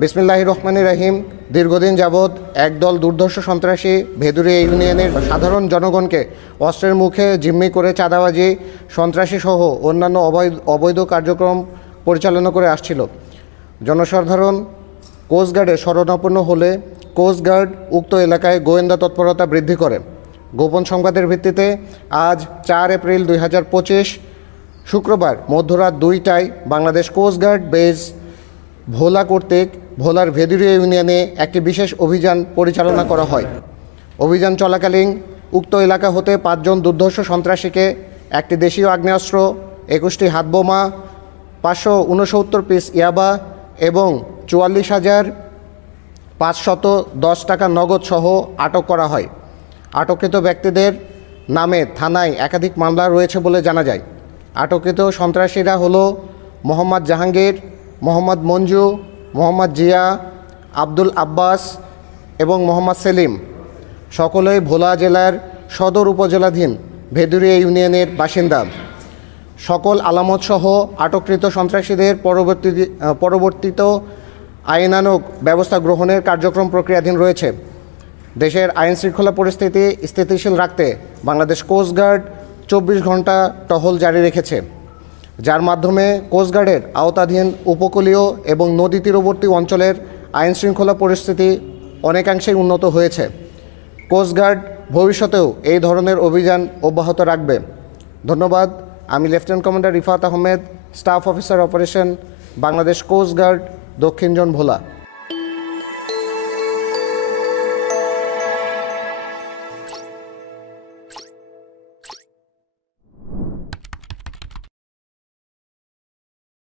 বিসমিল্লাহির রহমানির রহিম। দীর্ঘদিন যাবৎ একদল দুর্ধর্ষ সন্ত্রাসী ভেদুরিয়া ইউনিয়নের সাধারণ জনগণকে অস্ত্রের মুখে জিম্মি করে চাঁদাবাজি, সন্ত্রাসী সহ অন্যান্য অবৈধ কার্যক্রম পরিচালনা করে আসছিল। জনসাধারণ কোস্টগার্ডের শরণাপন্ন হলে কোস্টগার্ড উক্ত এলাকায় গোয়েন্দা তৎপরতা বৃদ্ধি করে। গোপন সংবাদের ভিত্তিতে আজ 4 এপ্রিল 2025 শুক্রবার মধ্যরাত 2টায় বাংলাদেশ কোস্টগার্ড বেস ভোলা কর্তৃক ভোলার ভেদুরিয়া ইউনিয়নে একটি বিশেষ অভিযান পরিচালনা করা হয়। অভিযান চলাকালীন উক্ত এলাকা হতে 5 জন দুর্ধর্ষ সন্ত্রাসীকে একটি দেশীয় আগ্নেয়াস্ত্র, 21টি হাতবোমা, 569 পিস ইয়াবা এবং 44,510 টাকা নগদ সহ আটক করা হয়। আটককৃত ব্যক্তিদের নামে থানায় একাধিক মামলা রয়েছে বলে জানা যায়। আটককৃত সন্ত্রাসীরা হলো মোহাম্মদ জাহাঙ্গীর, মোহাম্মদ মঞ্জু, মোহাম্মদ জিয়া, আব্দুল আব্বাস এবং মোহাম্মদ সেলিম। সকলেই ভোলা জেলার সদর উপজেলাধীন ভেদুরিয়া ইউনিয়নের বাসিন্দা। সকল আলামতসহ আটককৃত সন্ত্রাসীদের পরবর্তীত আইনানুগ ব্যবস্থা গ্রহণের কার্যক্রম প্রক্রিয়াধীন রয়েছে। দেশের আইন শৃঙ্খলা পরিস্থিতি স্থিতিশীল রাখতে বাংলাদেশ কোস্টগার্ড 24 ঘন্টা টহল জারি রেখেছে, যার মাধ্যমে কোস্টগার্ডের আওতাধীন উপকূলীয় এবং নদী তীরবর্তী অঞ্চলের আইন শৃঙ্খলা পরিস্থিতি অনেকাংশেই উন্নত হয়েছে। কোস্টগার্ড ভবিষ্যতেও এই ধরনের অভিযান অব্যাহত রাখবে। ধন্যবাদ। আমি lieutenant commander Rifat Ahmed, staff officer operation, Bangladesh coast guard, দক্ষিণ জোন ভোলা।